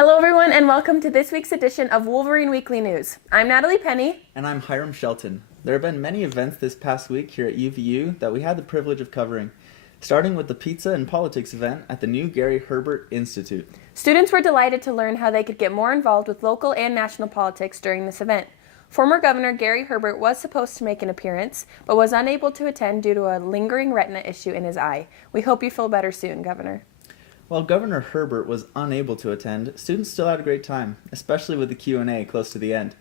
Hello everyone and welcome to this week's edition of Wolverine Weekly News. I'm Natalie Penny. And I'm Hiram Shelton. There have been many events this past week here at UVU that we had the privilege of covering, starting with the Pizza and Politics event at the new Gary Herbert Institute. Students were delighted to learn how they could get more involved with local and national politics during this event. Former Governor Gary Herbert was supposed to make an appearance, but was unable to attend due to a lingering retina issue in his eye. We hope you feel better soon, Governor. While Governor Herbert was unable to attend, students still had a great time, especially with the Q&A close to the end,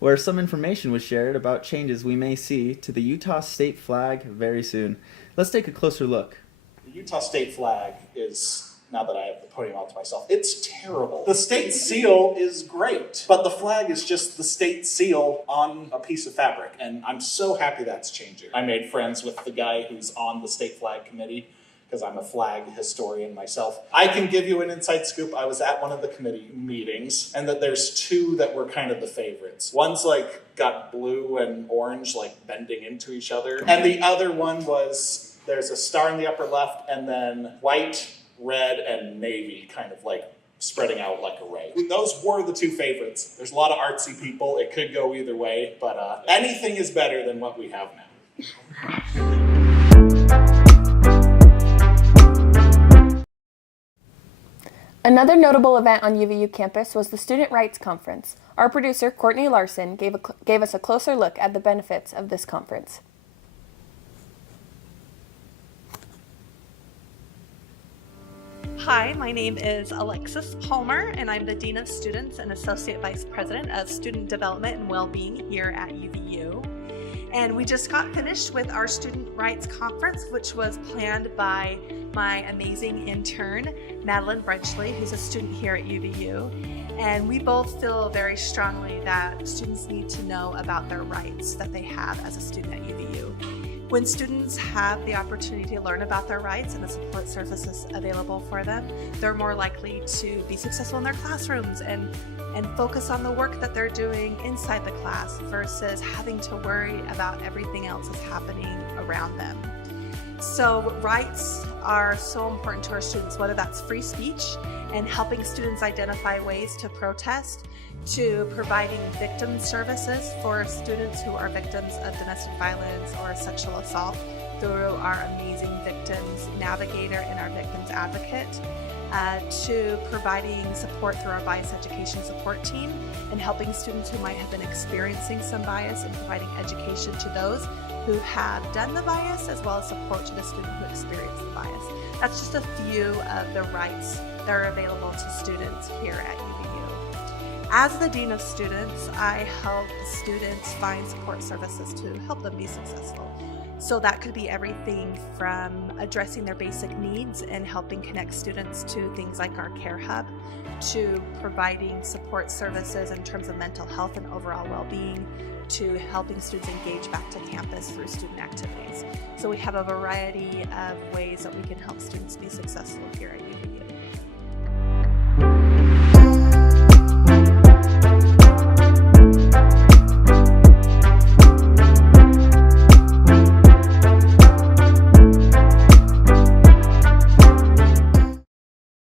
where some information was shared about changes we may see to the Utah state flag very soon. Let's take a closer look. The Utah state flag is, now that I have the podium all to myself, it's terrible. The state seal is great, but the flag is just the state seal on a piece of fabric, and I'm so happy that's changing. I made friends with the guy who's on the state flag committee, because I'm a flag historian myself. I can give you an inside scoop. I was at one of the committee meetings, and that there's two that were kind of the favorites. One's like got blue and orange like bending into each other, and the other one was there's a star in the upper left, and then white, red, and navy kind of like spreading out like a ray. Those were the two favorites. There's a lot of artsy people. It could go either way, but anything is better than what we have now. Another notable event on UVU campus was the Student Rights Conference. Our producer, Courtney Larson, gave us a closer look at the benefits of this conference. Hi, my name is Alexis Palmer, and I'm the Dean of Students and Associate Vice President of Student Development and Wellbeing here at UVU. And we just got finished with our Student Rights Conference, which was planned by my amazing intern, Madeline Brenchley, who's a student here at UVU. And we both feel very strongly that students need to know about their rights that they have as a student at UVU. When students have the opportunity to learn about their rights and the support services available for them, they're more likely to be successful in their classrooms and focus on the work that they're doing inside the class versus having to worry about everything else that's happening around them. So rights are so important to our students, whether that's free speech and helping students identify ways to protest, to providing victim services for students who are victims of domestic violence or sexual assault through our amazing victims navigator and our victims advocate, to providing support through our bias education support team and helping students who might have been experiencing some bias and providing education to those who have done the bias, as well as support to the student who experienced the bias. That's just a few of the rights that are available to students here at UVU. As the Dean of Students, I help students find support services to help them be successful. So that could be everything from addressing their basic needs and helping connect students to things like our Care Hub, to providing support services in terms of mental health and overall well-being, to helping students engage back to campus through student activities. So we have a variety of ways that we can help students be successful here at UVU.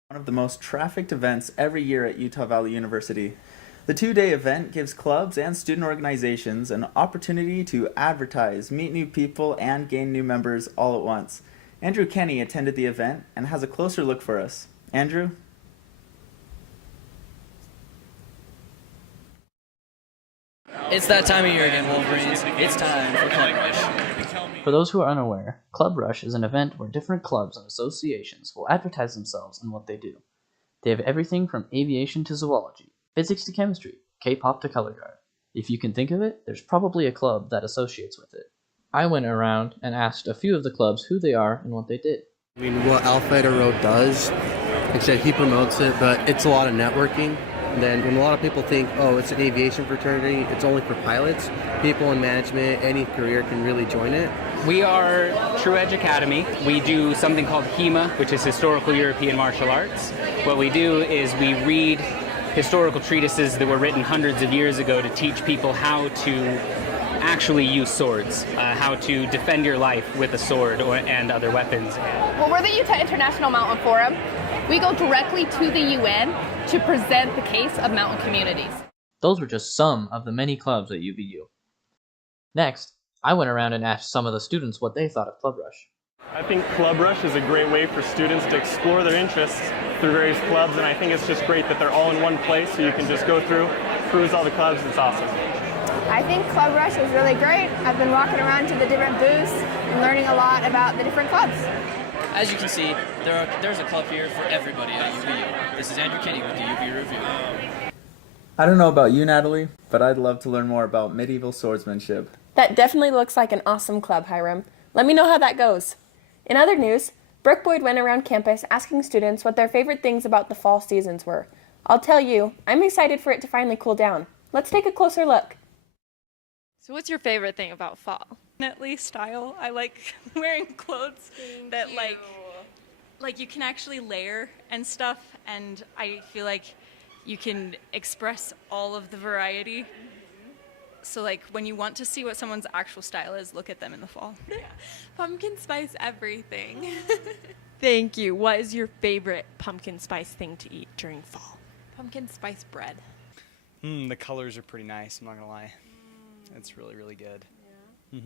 One of the most trafficked events every year at Utah Valley University. The two-day event gives clubs and student organizations an opportunity to advertise, meet new people, and gain new members all at once. Andrew Kenny attended the event and has a closer look for us. Andrew? It's that time of year again, Wolverines. It's time for Club Rush. For those who are unaware, Club Rush is an event where different clubs and associations will advertise themselves and what they do. They have everything from aviation to zoology, physics to chemistry, K-pop to color guard. If you can think of it, there's probably a club that associates with it. I went around and asked a few of the clubs who they are and what they did. I mean, what Alpha Road does, like I said, he promotes it, but it's a lot of networking. And then when a lot of people think, oh, it's an aviation fraternity, it's only for pilots, people in management, any career can really join it. We are True Edge Academy. We do something called HEMA, which is Historical European Martial Arts. What we do is we read historical treatises that were written hundreds of years ago to teach people how to actually use swords, how to defend your life with a sword and other weapons. Well, we're the Utah International Mountain Forum. We go directly to the UN to present the case of mountain communities. Those were just some of the many clubs at UVU. Next, I went around and asked some of the students what they thought of Club Rush. I think Club Rush is a great way for students to explore their interests through various clubs, and I think it's just great that they're all in one place so you can just go through, cruise all the clubs. It's awesome. I think Club Rush is really great. I've been walking around to the different booths and learning a lot about the different clubs. As you can see, there's a club here for everybody at UVU. This is Andrew Kinney with the UV Review. I don't know about you, Natalie, but I'd love to learn more about medieval swordsmanship. That definitely looks like an awesome club, Hiram. Let me know how that goes. In other news, Brooke Boyd went around campus asking students what their favorite things about the fall seasons were. I'll tell you, I'm excited for it to finally cool down. Let's take a closer look. So what's your favorite thing about fall? Definitely style. I like wearing clothes that like you can actually layer and stuff, and I feel like you can express all of the variety. So like when you want to see what someone's actual style is, look at them in the fall. Yeah. Pumpkin spice everything. Thank you. What is your favorite pumpkin spice thing to eat during fall? Pumpkin spice bread. The colors are pretty nice, I'm not gonna lie. It's really, really good. Yeah.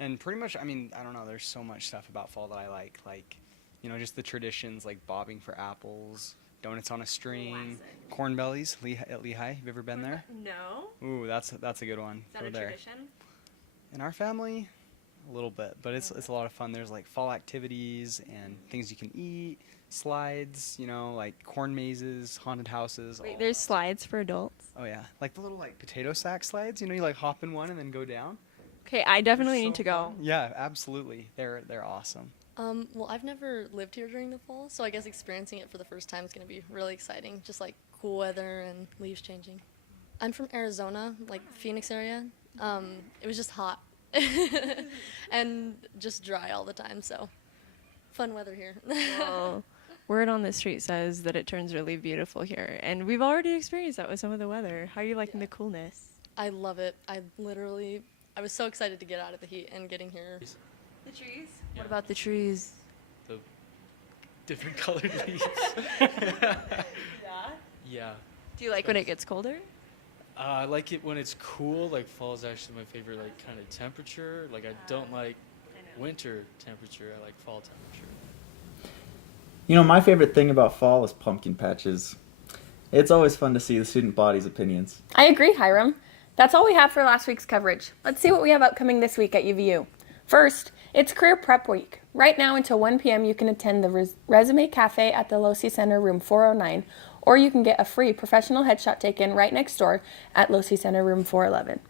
And pretty much, I mean, I don't know, there's so much stuff about fall that I like, you know, just the traditions like bobbing for apples, donuts on a string, corn bellies at Lehigh. Have you ever been there? No. Ooh, that's a good one. Is that a tradition? In our family, a little bit, but it's a lot of fun. There's like fall activities and things you can eat, slides, you know, like corn mazes, haunted houses. Wait, there's slides for adults? Oh yeah, like the little like potato sack slides. You know, you like hop in one and then go down. Okay, I definitely need to go. Yeah, absolutely. They're awesome. Well, I've never lived here during the fall, so I guess experiencing it for the first time is going to be really exciting. Just like cool weather and leaves changing. I'm from Arizona, like Phoenix area. It was just hot and just dry all the time, so fun weather here. Well, word on the street says that it turns really beautiful here, and we've already experienced that with some of the weather. How are you liking the coolness? I love it. I was so excited to get out of the heat and getting here. The trees? What about the trees? The different colored leaves. Yeah? Yeah. Do you like when it gets colder? I like it when it's cool. Like fall is actually my favorite like kind of temperature. Like I don't like winter temperature. I like fall temperature. You know, my favorite thing about fall is pumpkin patches. It's always fun to see the student body's opinions. I agree, Hiram. That's all we have for last week's coverage. Let's see what we have upcoming this week at UVU. First, it's Career Prep Week. Right now until 1 p.m. you can attend the Resume Cafe at the Losi Center, room 409, or you can get a free professional headshot taken right next door at Losi Center, room 411.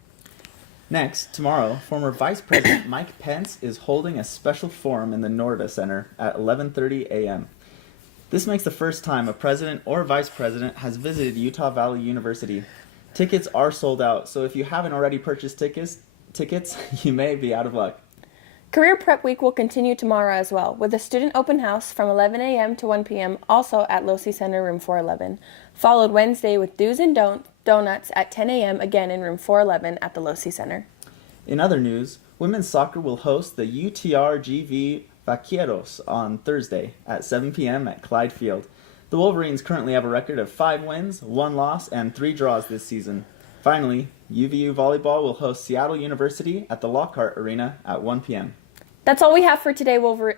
Next, tomorrow, former Vice President Mike Pence is holding a special forum in the Norda Center at 11:30 a.m. This makes the first time a president or vice president has visited Utah Valley University. Tickets are sold out, so if you haven't already purchased tickets, you may be out of luck. Career Prep Week will continue tomorrow as well, with a student open house from 11 a.m. to 1 p.m. also at Losi Center, room 411, followed Wednesday with Do's and Donuts at 10 a.m. again in room 411 at the Losi Center. In other news, women's soccer will host the UTRGV Vaqueros on Thursday at 7 p.m. at Clyde Field. The Wolverines currently have a record of 5 wins, 1 loss, and 3 draws this season. Finally, UVU Volleyball will host Seattle University at the Lockhart Arena at 1 p.m. That's all we have for today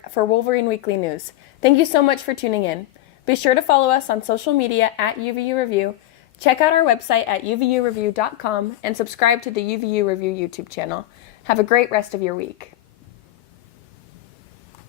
for Wolverine Weekly News. Thank you so much for tuning in. Be sure to follow us on social media at UVU Review, check out our website at uvureview.com, and subscribe to the UVU Review YouTube channel. Have a great rest of your week.